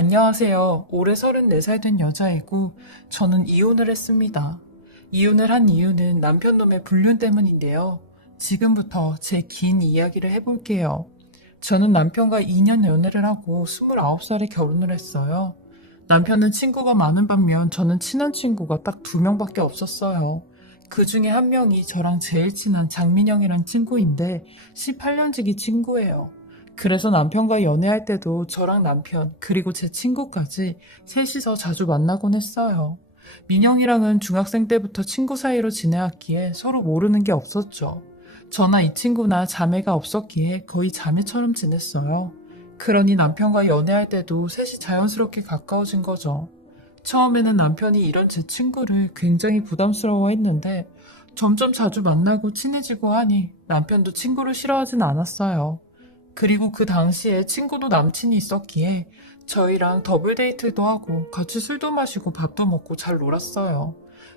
안녕하세요. 올해 34살 된 여자이고 저는 이혼을 했습니다. 이혼을 한 이유는 남편 놈의 불륜 때문인데요. 지금부터 제 긴 이야기를 해볼게요. 저는 남편과 2년 연애를 하고 29살에 결혼을 했어요. 남편은 친구가 많은 반면 저는 친한 친구가 딱 2명밖에 없었어요. 그 중에 한 명이 저랑 제일 친한 장민영이란 친구인데 18년지기 친구예요. 그래서 남편과 연애할 때도 저랑 남편, 그리고 제 친구까지 셋이서 자주 만나곤 했어요. 민영이랑은 중학생 때부터 친구 사이로 지내왔기에 서로 모르는 게 없었죠. 저나 이 친구나 자매가 없었기에 거의 자매처럼 지냈어요. 그러니 남편과 연애할 때도 셋이 자연스럽게 가까워진 거죠. 처음에는 남편이 이런 제 친구를 굉장히 부담스러워 했는데 점점 자주 만나고 친해지고 하니 남편도 친구를 싫어하진 않았어요. 그리고 그 당시에 친구도 남친이 있었기에 저희랑 더블 데이트도 하고 같이 술도 마시고 밥도 먹고 잘 놀았어요.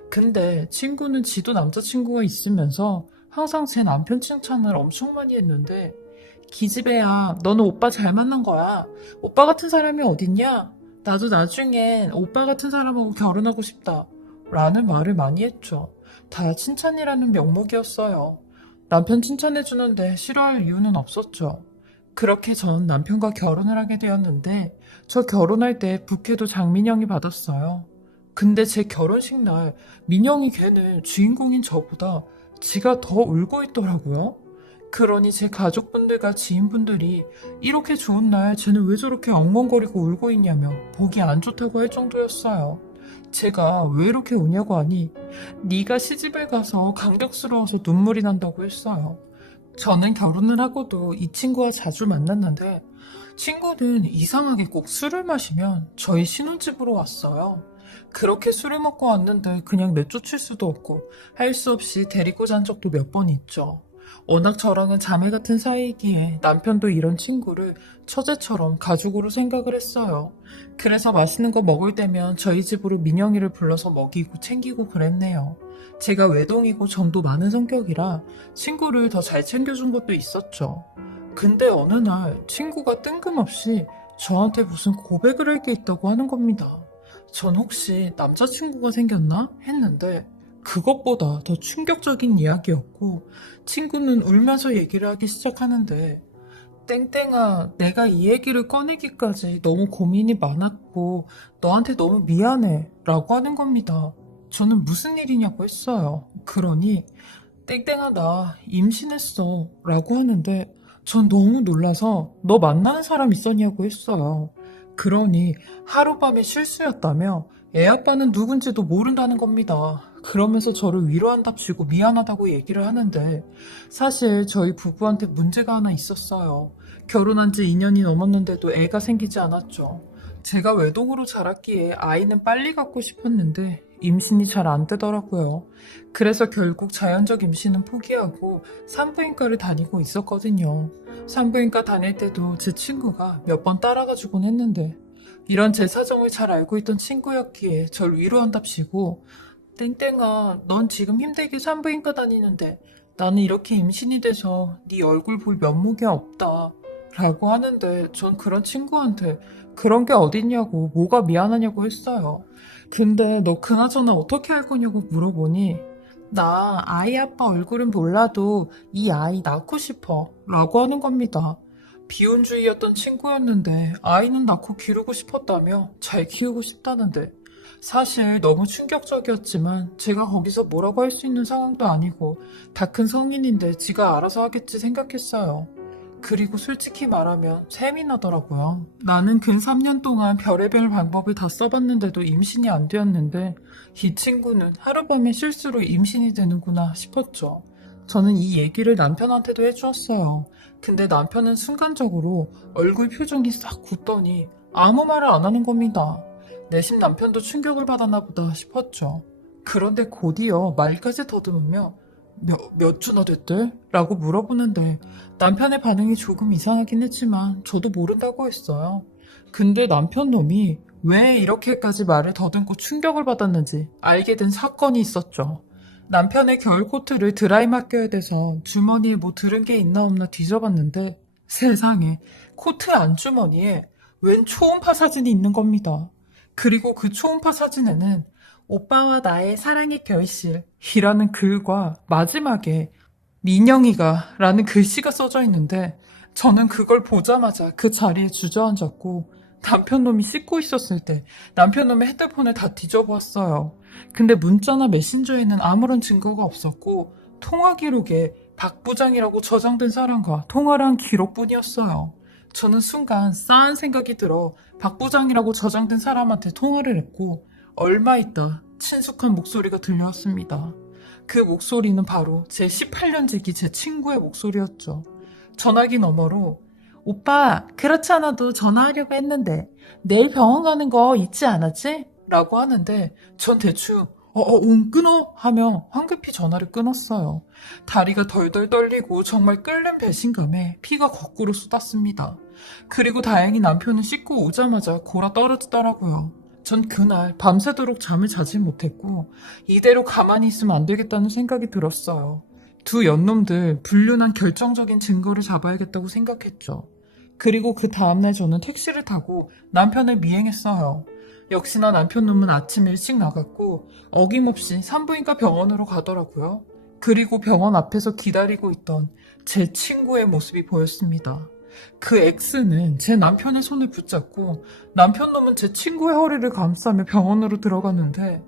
근데 친구는 지도 남자친구가 있으면서 항상 제 남편 칭찬을 엄청 많이 했는데 기집애야, 너는 오빠 잘 만난 거야. 오빠 같은 사람이 어딨냐? 나도 나중엔 오빠 같은 사람하고 결혼하고 싶다. 라는 말을 많이 했죠. 다 칭찬이라는 명목이었어요. 남편 칭찬해주는데 싫어할 이유는 없었죠. 그렇게 전 남편과 결혼을 하게 되었는데 저 결혼할 때 부케도 장민영이 받았어요. 근데 제 결혼식 날 민영이 걔는 주인공인 저보다 지가 더 울고 있더라고요. 그러니 제 가족분들과 지인분들이 이렇게 좋은 날 쟤는 왜 저렇게 엉엉거리고 울고 있냐며 보기 안 좋다고 할 정도였어요. 제가 왜 이렇게 우냐고 하니 네가 시집을 가서 감격스러워서 눈물이 난다고 했어요. 저는 결혼을 하고도 이 친구와 자주 만났는데 친구는 이상하게 꼭 술을 마시면 저희 신혼집으로 왔어요. 그렇게 술을 먹고 왔는데 그냥 내쫓을 수도 없고 할 수 없이 데리고 잔 적도 몇 번 있죠. 워낙 저랑은 자매 같은 사이이기에 남편도 이런 친구를 처제처럼 가족으로 생각을 했어요. 그래서 맛있는 거 먹을 때면 저희 집으로 민영이를 불러서 먹이고 챙기고 그랬네요. 제가 외동이고 정도 많은 성격이라 친구를 더 잘 챙겨준 것도 있었죠. 근데 어느 날 친구가 뜬금없이 저한테 무슨 고백을 할 게 있다고 하는 겁니다. 전 혹시 남자친구가 생겼나? 했는데 그것보다 더 충격적인 이야기였고 친구는 울면서 얘기를 하기 시작하는데 땡땡아, 내가 이 얘기를 꺼내기까지 너무 고민이 많았고 너한테 너무 미안해 라고 하는 겁니다. 저는 무슨 일이냐고 했어요. 그러니 땡땡아 나 임신했어 라고 하는데 전 너무 놀라서 너 만나는 사람 있었냐고 했어요. 그러니 하룻밤의 실수였다며 애 아빠는 누군지도 모른다는 겁니다. 그러면서 저를 위로한답시고 미안하다고 얘기를 하는데 사실 저희 부부한테 문제가 하나 있었어요. 결혼한 지 2년이 넘었는데도 애가 생기지 않았죠. 제가 외동으로 자랐기에 아이는 빨리 갖고 싶었는데 임신이 잘 안 되더라고요. 그래서 결국 자연적 임신은 포기하고 산부인과를 다니고 있었거든요. 산부인과 다닐 때도 제 친구가 몇 번 따라가주곤 했는데 이런 제 사정을 잘 알고 있던 친구였기에 절 위로한답시고 땡땡아, 넌 지금 힘들게 산부인과 다니는데 나는 이렇게 임신이 돼서 네 얼굴 볼 면목이 없다. 라고 하는데 전 그런 친구한테 그런 게 어딨냐고 뭐가 미안하냐고 했어요. 근데 너 그나저나 어떻게 할 거냐고 물어보니 나 아이 아빠 얼굴은 몰라도 이 아이 낳고 싶어 라고 하는 겁니다. 비혼주의였던 친구였는데 아이는 낳고 기르고 싶었다며 잘 키우고 싶다는데 사실 너무 충격적이었지만 제가 거기서 뭐라고 할 수 있는 상황도 아니고 다 큰 성인인데 지가 알아서 하겠지 생각했어요. 그리고 솔직히 말하면 셈이 나더라고요. 나는 근 3년 동안 별의별 방법을 다 써봤는데도 임신이 안 되었는데 이 친구는 하룻밤에 실수로 임신이 되는구나 싶었죠. 저는 이 얘기를 남편한테도 해주었어요. 근데 남편은 순간적으로 얼굴 표정이 싹 굳더니 아무 말을 안 하는 겁니다. 내심 남편도 충격을 받았나 보다 싶었죠. 그런데 곧이어 말까지 더듬으며 몇 주나 됐대? 라고 물어보는데 남편의 반응이 조금 이상하긴 했지만 저도 모른다고 했어요. 근데 남편 놈이 왜 이렇게까지 말을 더듬고 충격을 받았는지 알게 된 사건이 있었죠. 남편의 겨울 코트를 드라이 맡겨야 돼서 주머니에 뭐 들은 게 있나 없나 뒤져봤는데 세상에 코트 안주머니에 웬 초음파 사진이 있는 겁니다. 그리고 그 초음파 사진에는 오빠와 나의 사랑의 결실이라는 글과 마지막에 민영이가 라는 글씨가 써져 있는데 저는 그걸 보자마자 그 자리에 주저앉았고 남편놈이 씻고 있었을 때 남편놈의 핸드폰을 다 뒤져보았어요. 근데 문자나 메신저에는 아무런 증거가 없었고 통화 기록에 박 부장이라고 저장된 사람과 통화를 한 기록뿐이었어요. 저는 순간 싸한 생각이 들어 박 부장이라고 저장된 사람한테 통화를 했고 얼마 있다 친숙한 목소리가 들려왔습니다. 그 목소리는 바로 제 18년지기 제 친구의 목소리였죠. 전화기 너머로 오빠 그렇지 않아도 전화하려고 했는데 내일 병원 가는 거 잊지 않았지? 라고 하는데 전 대충 응 끊어 하며 황급히 전화를 끊었어요. 다리가 덜덜 떨리고 정말 끓는 배신감에 피가 거꾸로 쏟았습니다. 그리고 다행히 남편은 씻고 오자마자 골아 떨어지더라고요. 전 그날 밤새도록 잠을 자지 못했고 이대로 가만히 있으면 안 되겠다는 생각이 들었어요. 두 연놈들 불륜한 결정적인 증거를 잡아야겠다고 생각했죠. 그리고 그 다음날 저는 택시를 타고 남편을 미행했어요. 역시나 남편 놈은 아침 일찍 나갔고 어김없이 산부인과 병원으로 가더라고요. 그리고 병원 앞에서 기다리고 있던 제 친구의 모습이 보였습니다. 그 X는 제 남편의 손을 붙잡고 남편 놈은 제 친구의 허리를 감싸며 병원으로 들어갔는데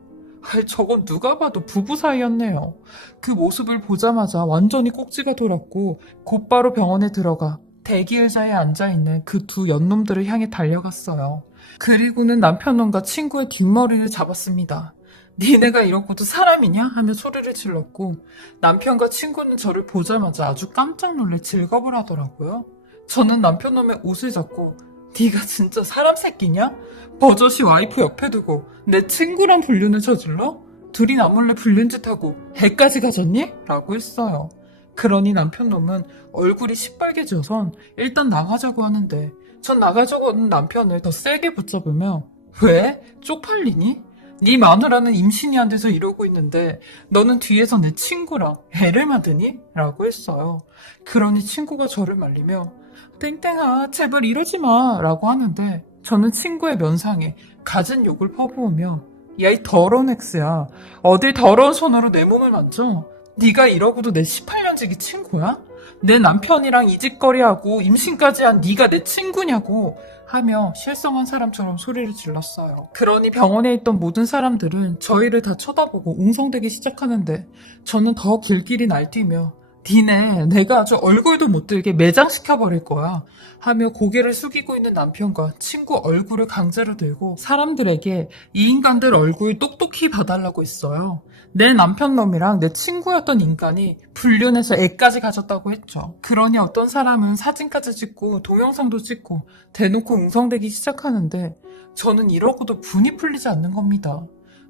저건 누가 봐도 부부 사이였네요. 그 모습을 보자마자 완전히 꼭지가 돌았고 곧바로 병원에 들어가 대기 의자에 앉아있는 그 두 연놈들을 향해 달려갔어요. 그리고는 남편놈과 친구의 뒷머리를 잡았습니다. 니네가 이러고도 사람이냐? 하며 소리를 질렀고 남편과 친구는 저를 보자마자 아주 깜짝 놀래 질겁을 하더라고요. 저는 남편놈의 옷을 잡고 네가 진짜 사람 새끼냐? 버젓이 와이프 옆에 두고 내 친구랑 불륜을 저질러? 둘이 나 몰래 불륜짓하고 애까지 가졌니? 라고 했어요. 그러니 남편놈은 얼굴이 시뻘개져선 일단 나가자고 하는데 전 나가자고 하는 남편을 더 세게 붙잡으며 왜? 쪽팔리니? 네 마누라는 임신이 안 돼서 이러고 있는데 너는 뒤에서 내 친구랑 애를 맡으니? 라고 했어요. 그러니 친구가 저를 말리며 땡땡아 제발 이러지 마 라고 하는데 저는 친구의 면상에 갖은 욕을 퍼부으며 야 이 더러운 X야 어딜 더러운 손으로 내 몸을 만져? 네가 이러고도 내 18년지기 친구야? 내 남편이랑 이짓거리하고 임신까지 한 네가 내 친구냐고 하며 실성한 사람처럼 소리를 질렀어요. 그러니 병원에 있던 모든 사람들은 저희를 다 쳐다보고 웅성대기 시작하는데 저는 더 길길이 날뛰며 니네 내가 아주 얼굴도 못 들게 매장시켜버릴 거야 하며 고개를 숙이고 있는 남편과 친구 얼굴을 강제로 들고 사람들에게 이 인간들 얼굴 똑똑히 봐달라고 했어요. 내 남편 놈이랑 내 친구였던 인간이 불륜해서 애까지 가졌다고 했죠. 그러니 어떤 사람은 사진까지 찍고 동영상도 찍고 대놓고 웅성대기 시작하는데 저는 이러고도 분이 풀리지 않는 겁니다.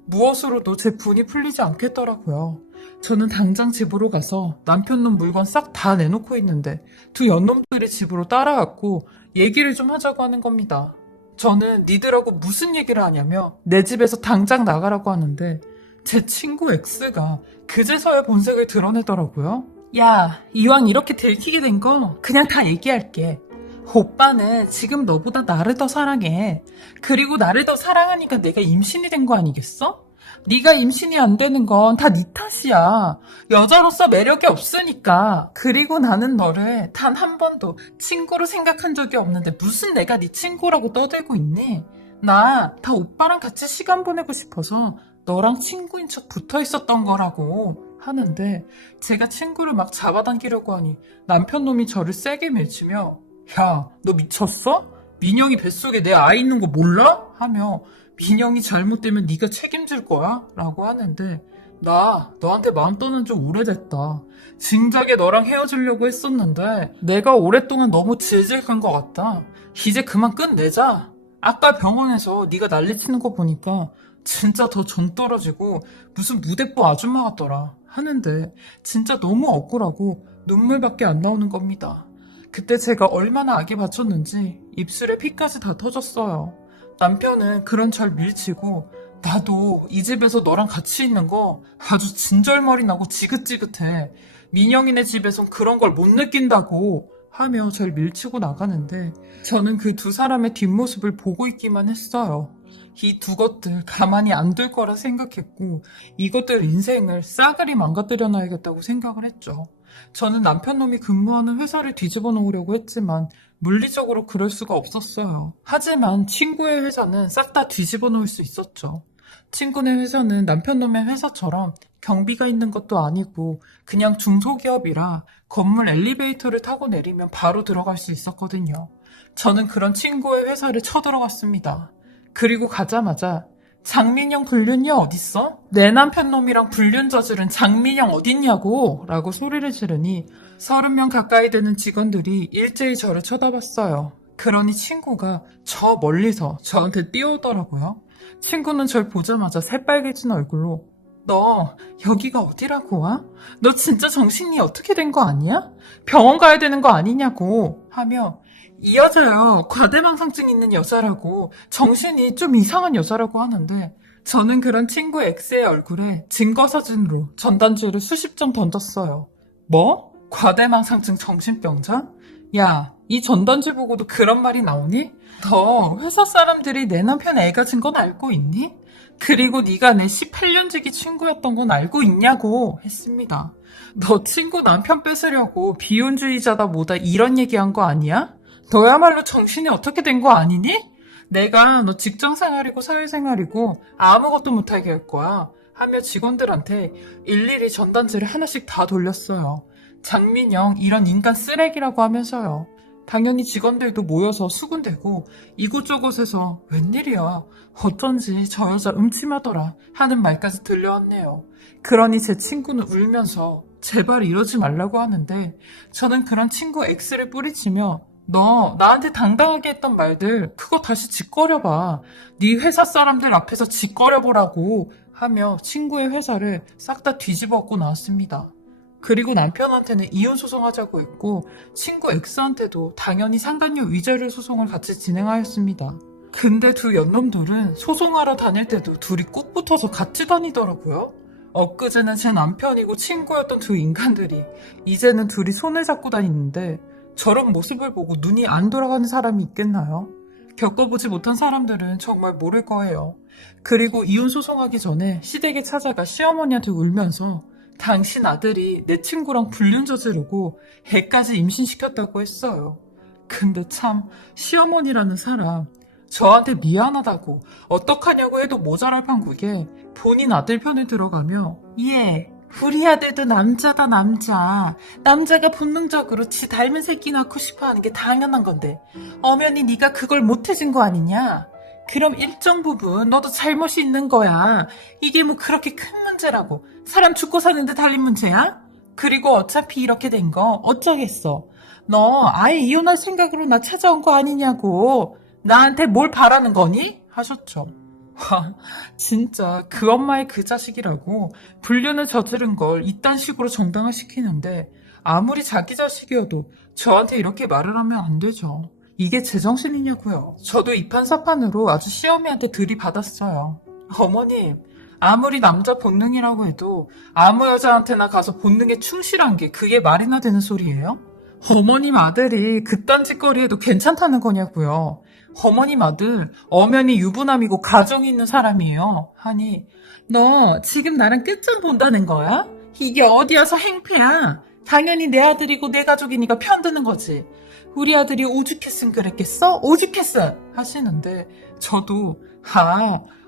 무엇으로도 제 분이 풀리지 않겠더라고요. 저는 당장 집으로 가서 남편 놈 물건 싹 다 내놓고 있는데 두 연놈들이 집으로 따라갔고 얘기를 좀 하자고 하는 겁니다. 저는 니들하고 무슨 얘기를 하냐며 내 집에서 당장 나가라고 하는데 제 친구 X가 그제서야 본색을 드러내더라고요. 야, 이왕 이렇게 들키게 된 거 그냥 다 얘기할게. 오빠는 지금 너보다 나를 더 사랑해. 그리고 나를 더 사랑하니까 내가 임신이 된 거 아니겠어? 네가 임신이 안 되는 건 다 네 탓이야. 여자로서 매력이 없으니까. 그리고 나는 너를 단 한 번도 친구로 생각한 적이 없는데 무슨 내가 네 친구라고 떠들고 있니? 나 다 오빠랑 같이 시간 보내고 싶어서 너랑 친구인 척 붙어 있었던 거라고 하는데 제가 친구를 막 잡아당기려고 하니 남편 놈이 저를 세게 밀치며 야, 너 미쳤어? 민영이 뱃속에 내 아이 있는 거 몰라? 하며 민영이 잘못되면 네가 책임질 거야? 라고 하는데 나 너한테 마음 떠난 지 오래됐다. 진작에 너랑 헤어지려고 했었는데 내가 오랫동안 너무 질질간 것 같다. 이제 그만 끝내자. 아까 병원에서 네가 난리치는 거 보니까 진짜 더 정 떨어지고 무슨 무대뽀 아줌마 같더라 하는데 진짜 너무 억울하고 눈물밖에 안 나오는 겁니다. 그때 제가 얼마나 악에 받쳤는지 입술에 피까지 다 터졌어요. 남편은 그런 절 밀치고 나도 이 집에서 너랑 같이 있는 거 아주 진절머리 나고 지긋지긋해. 민영이네 집에선 그런 걸 못 느낀다고 하며 절 밀치고 나가는데 저는 그 두 사람의 뒷모습을 보고 있기만 했어요. 이 두 것들 가만히 안 둘 거라 생각했고 이것들 인생을 싸그리 망가뜨려 놔야겠다고 생각을 했죠. 저는 남편 놈이 근무하는 회사를 뒤집어 놓으려고 했지만 물리적으로 그럴 수가 없었어요. 하지만 친구의 회사는 싹 다 뒤집어 놓을 수 있었죠. 친구네 회사는 남편 놈의 회사처럼 경비가 있는 것도 아니고 그냥 중소기업이라 건물 엘리베이터를 타고 내리면 바로 들어갈 수 있었거든요. 저는 그런 친구의 회사를 쳐들어갔습니다. 그리고 가자마자 장민영 불륜녀 어딨어? 내 남편 놈이랑 불륜 저지른 장민영 어딨냐고 라고 소리를 지르니 30명 가까이 되는 직원들이 일제히 저를 쳐다봤어요. 그러니 친구가 저 멀리서 저한테 뛰어오더라고요. 친구는 절 보자마자 새빨개진 얼굴로 너 여기가 어디라고 와? 너 진짜 정신이 어떻게 된 거 아니야? 병원 가야 되는 거 아니냐고 하며 이 여자요 과대망상증 있는 여자라고 정신이 좀 이상한 여자라고 하는데 저는 그런 친구 X의 얼굴에 증거사진으로 전단지를 수십 장 던졌어요. 뭐? 과대망상증 정신병자? 야, 이 전단지 보고도 그런 말이 나오니? 너 회사 사람들이 내 남편 애 가진 건 알고 있니? 그리고 네가 내 18년지기 친구였던 건 알고 있냐고 했습니다. 너 친구 남편 뺏으려고 비혼주의자다 뭐다 이런 얘기한 거 아니야? 너야말로 정신이 어떻게 된 거 아니니? 내가 너 직장생활이고 사회생활이고 아무것도 못하게 할 거야 하며 직원들한테 일일이 전단지를 하나씩 다 돌렸어요. 장민영 이런 인간 쓰레기라고 하면서요. 당연히 직원들도 모여서 수군대고 이곳저곳에서 웬일이야 어쩐지 저 여자 음침하더라 하는 말까지 들려왔네요. 그러니 제 친구는 울면서 제발 이러지 말라고 하는데 저는 그런 친구 X를 뿌리치며 너 나한테 당당하게 했던 말들 그거 다시 짓거려봐. 네 회사 사람들 앞에서 짓거려보라고 하며 친구의 회사를 싹 다 뒤집어 엎고 나왔습니다. 그리고 남편한테는 이혼소송하자고 했고 친구 X한테도 당연히 상간녀 위자료 소송을 같이 진행하였습니다. 근데 두 연놈들은 소송하러 다닐 때도 둘이 꼭 붙어서 같이 다니더라고요. 엊그제는 제 남편이고 친구였던 두 인간들이 이제는 둘이 손을 잡고 다니는데 저런 모습을 보고 눈이 안 돌아가는 사람이 있겠나요? 겪어보지 못한 사람들은 정말 모를 거예요. 그리고 이혼 소송하기 전에 시댁에 찾아가 시어머니한테 울면서 당신 아들이 내 친구랑 불륜 저지르고 애까지 임신시켰다고 했어요. 근데 참 시어머니라는 사람 저한테 미안하다고 어떡하냐고 해도 모자랄 판국에 본인 아들 편에 들어가며 우리 아들도 남자다 남자. 남자가 본능적으로 지 닮은 새끼 낳고 싶어하는 게 당연한 건데 엄연히 네가 그걸 못해준 거 아니냐? 그럼 일정 부분 너도 잘못이 있는 거야. 이게 뭐 그렇게 큰 문제라고. 사람 죽고 사는데 달린 문제야? 그리고 어차피 이렇게 된 거 어쩌겠어. 너 아예 이혼할 생각으로 나 찾아온 거 아니냐고. 나한테 뭘 바라는 거니? 하셨죠. 와, 진짜 그 엄마의 그 자식이라고 불륜을 저지른 걸 이딴 식으로 정당화시키는데 아무리 자기 자식이어도 저한테 이렇게 말을 하면 안 되죠. 이게 제정신이냐고요. 저도 이판사판으로 아주 시어미한테 들이받았어요. 어머님, 아무리 남자 본능이라고 해도 아무 여자한테나 가서 본능에 충실한 게 그게 말이나 되는 소리예요? 어머님 아들이 그딴 짓거리 해도 괜찮다는 거냐고요. 어머님 아들 엄연히 유부남이고 가정이 있는 사람이에요. 하니 너 지금 나랑 끝장 본다는 거야? 이게 어디 와서 행패야. 당연히 내 아들이고 내 가족이니까 편드는 거지. 우리 아들이 오죽했으면 그랬겠어? 오죽했어 하시는데 저도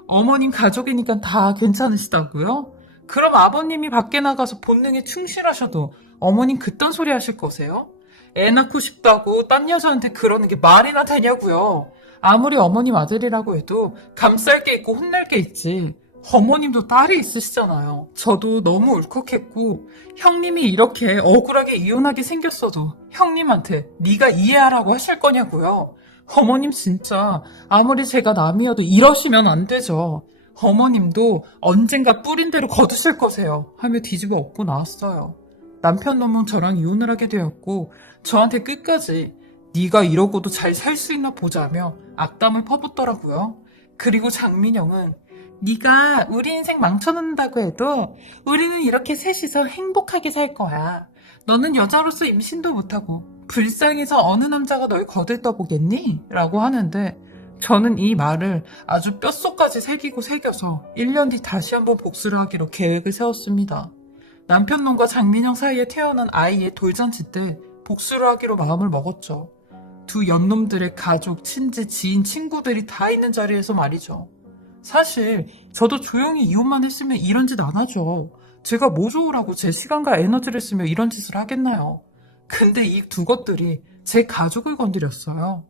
어머님 가족이니까 다 괜찮으시다고요? 그럼 아버님이 밖에 나가서 본능에 충실하셔도 어머님 그딴 소리 하실 거세요? 애 낳고 싶다고 딴 여자한테 그러는 게 말이나 되냐고요. 아무리 어머님 아들이라고 해도 감쌀 게 있고 혼낼 게 있지. 어머님도 딸이 있으시잖아요. 저도 너무 울컥했고 형님이 이렇게 억울하게 이혼하게 생겼어도 형님한테 네가 이해하라고 하실 거냐고요. 어머님 진짜 아무리 제가 남이어도 이러시면 안 되죠. 어머님도 언젠가 뿌린 대로 거두실 거세요. 하며 뒤집어 엎고 나왔어요. 남편 놈은 저랑 이혼을 하게 되었고 저한테 끝까지 네가 이러고도 잘 살 수 있나 보자며 악담을 퍼붓더라고요. 그리고 장민영은 네가 우리 인생 망쳐놓는다고 해도 우리는 이렇게 셋이서 행복하게 살 거야. 너는 여자로서 임신도 못하고 불쌍해서 어느 남자가 널 거들떠보겠니? 라고 하는데 저는 이 말을 아주 뼛속까지 새기고 새겨서 1년 뒤 다시 한번 복수를 하기로 계획을 세웠습니다. 남편놈과 장민영 사이에 태어난 아이의 돌잔치 때 복수를 하기로 마음을 먹었죠. 두 연놈들의 가족, 친지, 지인, 친구들이 다 있는 자리에서 말이죠. 사실 저도 조용히 이혼만 했으면 이런 짓 안 하죠. 제가 뭐 좋으라고 제 시간과 에너지를 쓰며 이런 짓을 하겠나요? 근데 이 두 것들이 제 가족을 건드렸어요.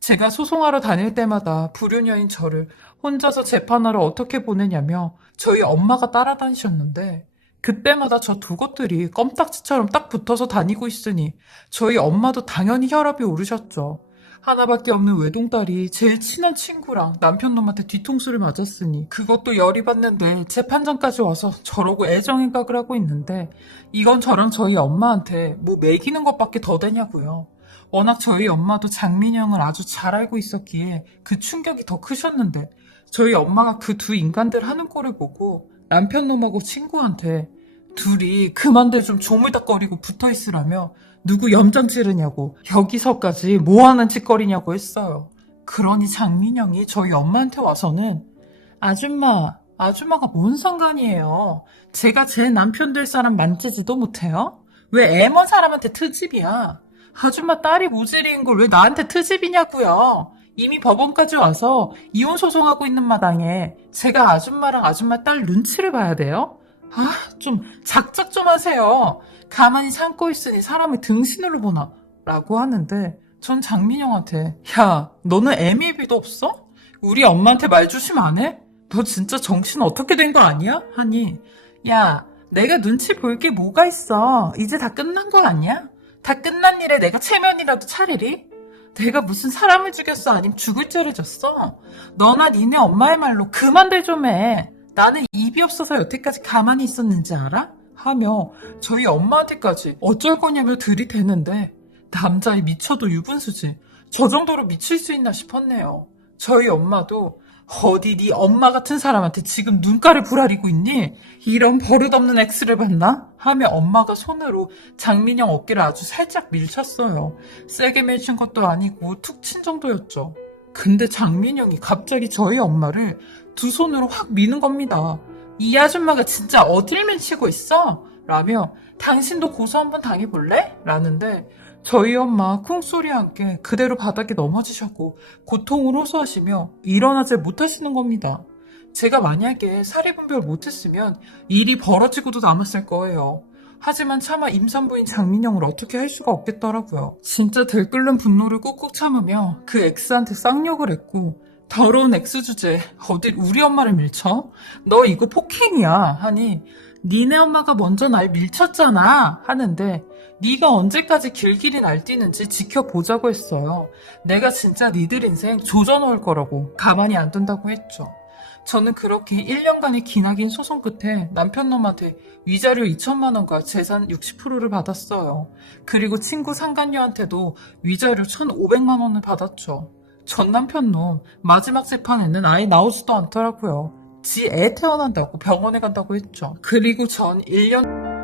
제가 소송하러 다닐 때마다 불효녀인 저를 혼자서 재판하러 어떻게 보내냐며 저희 엄마가 따라다니셨는데 그때마다 저 두 것들이 껌딱지처럼 딱 붙어서 다니고 있으니 저희 엄마도 당연히 혈압이 오르셨죠. 하나밖에 없는 외동딸이 제일 친한 친구랑 남편놈한테 뒤통수를 맞았으니 그것도 열이 받는데 재판장까지 와서 저러고 애정행각을 하고 있는데 이건 저랑 저희 엄마한테 뭐 매기는 것밖에 더 되냐고요. 워낙 저희 엄마도 장민영을 아주 잘 알고 있었기에 그 충격이 더 크셨는데 저희 엄마가 그 두 인간들 하는 꼴을 보고 남편놈하고 친구한테 둘이 그만들 좀 조물닥거리고 붙어있으라며 누구 염장 지르냐고 여기서까지 뭐하는 짓거리냐고 했어요. 그러니 장민영이 저희 엄마한테 와서는 아줌마가 뭔 상관이에요. 제가 제 남편 될 사람 만지지도 못해요? 왜 애먼 사람한테 트집이야? 아줌마 딸이 모질이인 걸 왜 나한테 트집이냐고요. 이미 법원까지 와서 이혼 소송하고 있는 마당에 제가 아줌마랑 아줌마 딸 눈치를 봐야 돼요? 아, 좀 작작 좀 하세요. 가만히 참고 있으니 사람을 등신으로 보나? 라고 하는데 전 장민영한테 야, 너는 애미비도 없어? 우리 엄마한테 말 조심 안 해? 너 진짜 정신 어떻게 된 거 아니야? 하니 야, 내가 눈치 볼 게 뭐가 있어. 이제 다 끝난 거 아니야? 다 끝난 일에 내가 체면이라도 차리리? 내가 무슨 사람을 죽였어? 아님 죽을 죄를 졌어? 너나 니네 엄마의 말로 그만들 좀 해. 나는 입이 없어서 여태까지 가만히 있었는지 알아? 하며 저희 엄마한테까지 어쩔 거냐며 들이대는데 남자애 미쳐도 유분수지. 저 정도로 미칠 수 있나 싶었네요. 저희 엄마도 어디 네 엄마 같은 사람한테 지금 눈가를 부라리고 있니? 이런 버릇없는 X를 봤나? 하며 엄마가 손으로 장민영 어깨를 아주 살짝 밀쳤어요. 세게 밀친 것도 아니고 툭 친 정도였죠. 근데 장민영이 갑자기 저희 엄마를 두 손으로 확 미는 겁니다. 이 아줌마가 진짜 어딜 밀치고 있어? 라며 당신도 고소 한번 당해볼래? 라는데 저희 엄마 쿵소리와 함께 그대로 바닥에 넘어지셨고 고통을 호소하시며 일어나질 못하시는 겁니다. 제가 만약에 사리분별 못했으면 일이 벌어지고도 남았을 거예요. 하지만 차마 임산부인 장민영을 어떻게 할 수가 없겠더라고요. 진짜 들끓는 분노를 꾹꾹 참으며 그 X한테 쌍욕을 했고 더러운 X 주제 어딜 우리 엄마를 밀쳐? 너 이거 폭행이야 하니 니네 엄마가 먼저 날 밀쳤잖아 하는데 네가 언제까지 길길이 날뛰는지 지켜보자고 했어요. 내가 진짜 니들 인생 조져놓을 거라고 가만히 안 둔다고 했죠. 저는 그렇게 1년간의 기나긴 소송 끝에 남편놈한테 위자료 2천만 원과 재산 60%를 받았어요. 그리고 친구 상간녀한테도 위자료 1,500만 원을 받았죠. 전 남편놈 마지막 재판에는 아예 나오지도 않더라고요. 지 애 태어난다고 병원에 간다고 했죠. 그리고 전 1년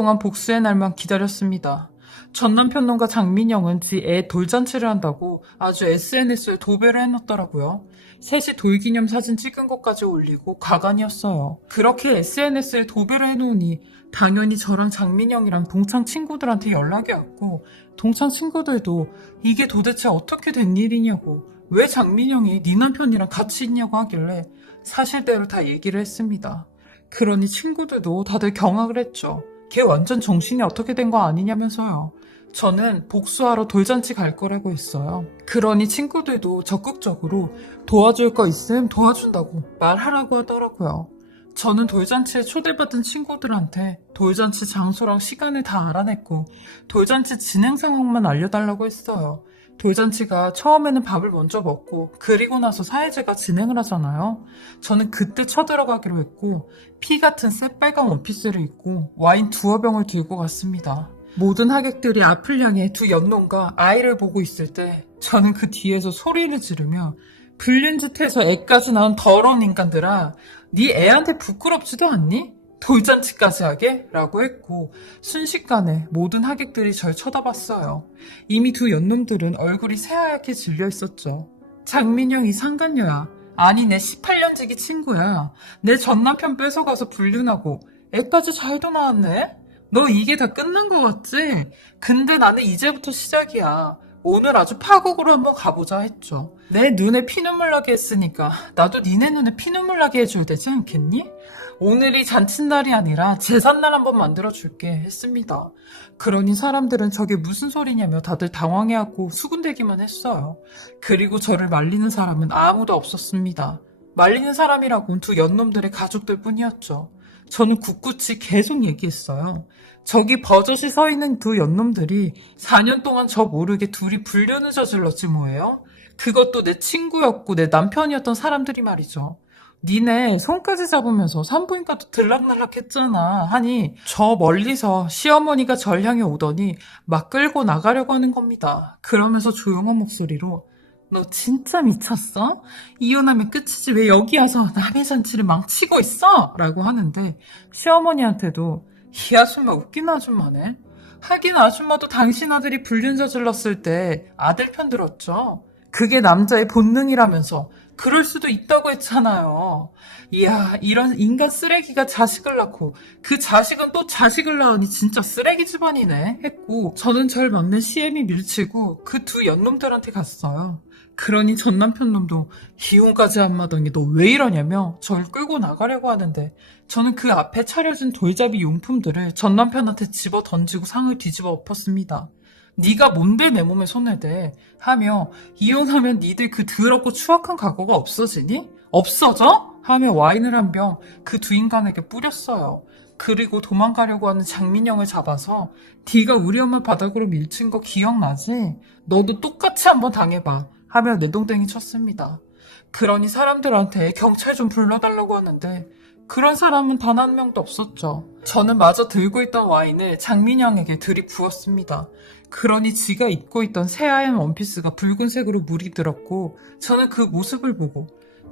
동안 복수의 날만 기다렸습니다. 전 남편놈과 장민영은 지 애 돌잔치를 한다고 아주 SNS에 도배를 해놨더라고요. 셋이 돌기념 사진 찍은 것까지 올리고 가관이었어요. 그렇게 SNS에 도배를 해놓으니 당연히 저랑 장민영이랑 동창 친구들한테 연락이 왔고, 동창 친구들도 이게 도대체 어떻게 된 일이냐고, 왜 장민영이 네 남편이랑 같이 있냐고 하길래 사실대로 다 얘기를 했습니다. 그러니 친구들도 다들 경악을 했죠. 걔 완전 정신이 어떻게 된 거 아니냐면서요. 저는 복수하러 돌잔치 갈 거라고 했어요. 그러니 친구들도 적극적으로 도와줄 거 있음 도와준다고 말하라고 하더라고요. 저는 돌잔치에 초대받은 친구들한테 돌잔치 장소랑 시간을 다 알아냈고 돌잔치 진행 상황만 알려달라고 했어요. 돌잔치가 처음에는 밥을 먼저 먹고 그리고 나서 사회제가 진행을 하잖아요. 저는 그때 쳐들어가기로 했고 피 같은 새빨간 원피스를 입고 와인 2병을 들고 갔습니다. 모든 하객들이 앞을 향해 두 연놈과 아이를 보고 있을 때 저는 그 뒤에서 소리를 지르며 불륜 짓해서 애까지 낳은 더러운 인간들아, 네 애한테 부끄럽지도 않니? 돌잔치까지 하게? 라고 했고 순식간에 모든 하객들이 절 쳐다봤어요. 이미 두 연놈들은 얼굴이 새하얗게 질려 있었죠. 장민영이 상간녀야. 아니 내 18년지기 친구야. 내 전남편 뺏어가서 불륜하고 애까지 잘도 낳았네? 너 이게 다 끝난 거 같지? 근데 나는 이제부터 시작이야. 오늘 아주 파국으로 한번 가보자 했죠. 내 눈에 피눈물 나게 했으니까 나도 니네 눈에 피눈물 나게 해줘야 되지 않겠니? 오늘이 잔칫날이 아니라 제삿날 한번 만들어줄게 했습니다. 그러니 사람들은 저게 무슨 소리냐며 다들 당황해하고 수군대기만 했어요. 그리고 저를 말리는 사람은 아무도 없었습니다. 말리는 사람이라곤 두 연놈들의 가족들 뿐이었죠. 저는 굳굳이 계속 얘기했어요. 저기 버젓이 서 있는 두 연놈들이 4년 동안 저 모르게 둘이 불륜을 저질렀지 뭐예요? 그것도 내 친구였고 내 남편이었던 사람들이 말이죠. 니네 손까지 잡으면서 산부인과도 들락날락 했잖아 하니 저 멀리서 시어머니가 절 향해 오더니 막 끌고 나가려고 하는 겁니다. 그러면서 조용한 목소리로 너 진짜 미쳤어? 이혼하면 끝이지 왜 여기 와서 남의 잔치를 망치고 있어? 라고 하는데 시어머니한테도 이 아줌마 웃긴 아줌마네. 하긴 아줌마도 당신 아들이 불륜 저질렀을 때 아들 편 들었죠. 그게 남자의 본능이라면서 그럴 수도 있다고 했잖아요. 이야, 이런 인간 쓰레기가 자식을 낳고 그 자식은 또 자식을 낳으니 진짜 쓰레기 집안이네 했고 저는 절 막는 시엠이 밀치고 그 두 연놈들한테 갔어요. 그러니 전 남편 놈도 이혼까지 안 마더니 너 왜 이러냐며 절 끌고 나가려고 하는데 저는 그 앞에 차려진 돌잡이 용품들을 전 남편한테 집어 던지고 상을 뒤집어 엎었습니다. 네가 뭔데 내 몸에 손을 대? 하며 이혼하면 니들 그 더럽고 추악한 과거가 없어지니? 없어져? 하며 와인을 한 병 그 두 인간에게 뿌렸어요. 그리고 도망가려고 하는 장민영을 잡아서 네가 우리 엄마 바닥으로 밀친 거 기억나지? 너도 똑같이 한번 당해봐 하며 내동댕이 쳤습니다. 그러니 사람들한테 경찰 좀 불러달라고 하는데 그런 사람은 단 한 명도 없었죠. 저는 마저 들고 있던 와인을 장민영에게 들이부었습니다. 그러니 지가 입고 있던 새하얀 원피스가 붉은색으로 물이 들었고 저는 그 모습을 보고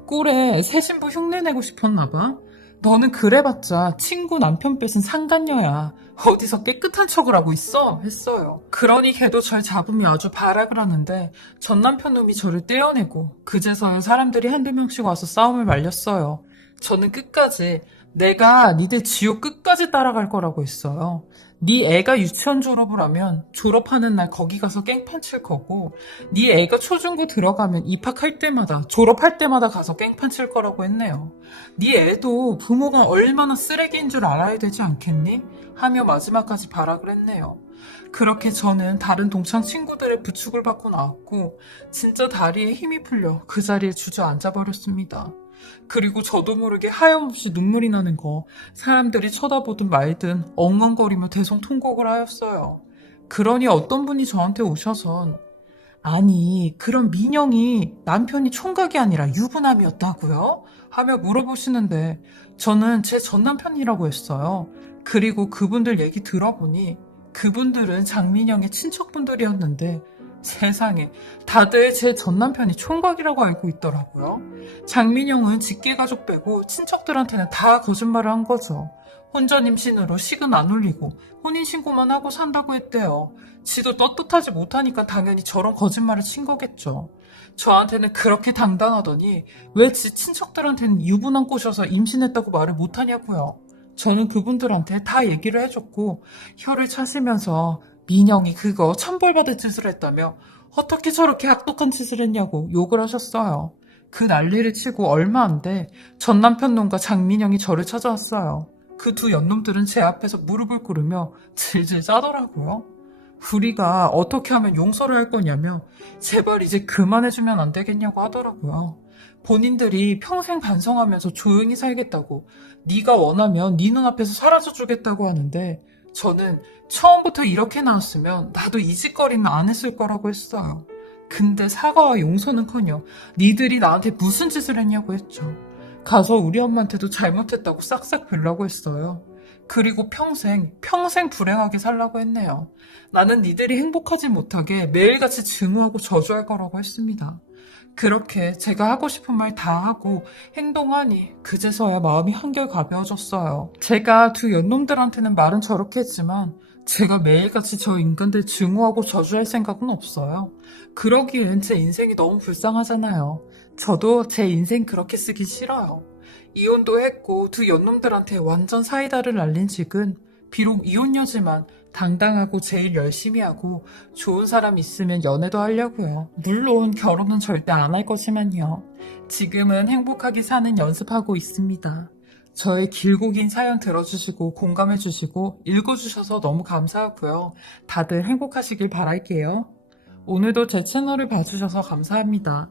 꼴에 새 신부 흉내내고 싶었나 봐. 너는 그래봤자 친구 남편 뺏은 상간녀야. 어디서 깨끗한 척을 하고 있어? 했어요. 그러니 걔도 절 잡으며 아주 발악을 하는데 전 남편 놈이 저를 떼어내고 그제서야 사람들이 한두 명씩 와서 싸움을 말렸어요. 저는 끝까지 내가 니들 지옥 끝까지 따라갈 거라고 했어요. 네 애가 유치원 졸업을 하면 졸업하는 날 거기 가서 깽판 칠 거고 네 애가 초중고 들어가면 입학할 때마다 졸업할 때마다 가서 깽판 칠 거라고 했네요. 네 애도 부모가 얼마나 쓰레기인 줄 알아야 되지 않겠니? 하며 마지막까지 발악을 했네요. 그렇게 저는 다른 동창 친구들의 부축을 받고 나왔고 진짜 다리에 힘이 풀려 그 자리에 주저앉아 버렸습니다. 그리고 저도 모르게 하염없이 눈물이 나는 거 사람들이 쳐다보든 말든 엉엉거리며 대성통곡을 하였어요. 그러니 어떤 분이 저한테 오셔선 아니 그럼 민영이 남편이 총각이 아니라 유부남이었다고요? 하며 물어보시는데 저는 제 전남편이라고 했어요. 그리고 그분들 얘기 들어보니 그분들은 장민영의 친척분들이었는데 세상에 다들 제 전남편이 총각이라고 알고 있더라고요. 장민영은 직계가족 빼고 친척들한테는 다 거짓말을 한 거죠. 혼전 임신으로 식은 안 올리고 혼인신고만 하고 산다고 했대요. 지도 떳떳하지 못하니까 당연히 저런 거짓말을 친 거겠죠. 저한테는 그렇게 당당하더니 왜 지 친척들한테는 유부남 꼬셔서 임신했다고 말을 못하냐고요. 저는 그분들한테 다 얘기를 해줬고 혀를 차시면서 민영이 그거 천벌받을 짓을 했다며 어떻게 저렇게 악독한 짓을 했냐고 욕을 하셨어요. 그 난리를 치고 얼마 안 돼 전 남편 놈과 장민영이 저를 찾아왔어요. 그 두 연놈들은 제 앞에서 무릎을 꿇으며 질질 짜더라고요. 우리가 어떻게 하면 용서를 할 거냐며 제발 이제 그만해주면 안 되겠냐고 하더라고요. 본인들이 평생 반성하면서 조용히 살겠다고 네가 원하면 네 눈앞에서 사라져주겠다고 하는데 저는 처음부터 이렇게 나왔으면 나도 이 짓거리는 안 했을 거라고 했어요. 근데 사과와 용서는커녕 니들이 나한테 무슨 짓을 했냐고 했죠. 가서 우리 엄마한테도 잘못했다고 싹싹 빌라고 했어요. 그리고 평생 불행하게 살라고 했네요. 나는 니들이 행복하지 못하게 매일같이 증오하고 저주할 거라고 했습니다. 그렇게 제가 하고 싶은 말 다 하고 행동하니 그제서야 마음이 한결 가벼워졌어요. 제가 두 연놈들한테는 말은 저렇게 했지만 제가 매일같이 저 인간들 증오하고 저주할 생각은 없어요. 그러기엔 제 인생이 너무 불쌍하잖아요. 저도 제 인생 그렇게 쓰기 싫어요. 이혼도 했고 두 연놈들한테 완전 사이다를 날린 직은 비록 이혼녀지만 당당하고 제일 열심히 하고 좋은 사람 있으면 연애도 하려고요. 물론 결혼은 절대 안 할 거지만요. 지금은 행복하게 사는 연습하고 있습니다. 저의 길고 긴 사연 들어주시고 공감해주시고 읽어주셔서 너무 감사하고요. 다들 행복하시길 바랄게요. 오늘도 제 채널을 봐주셔서 감사합니다.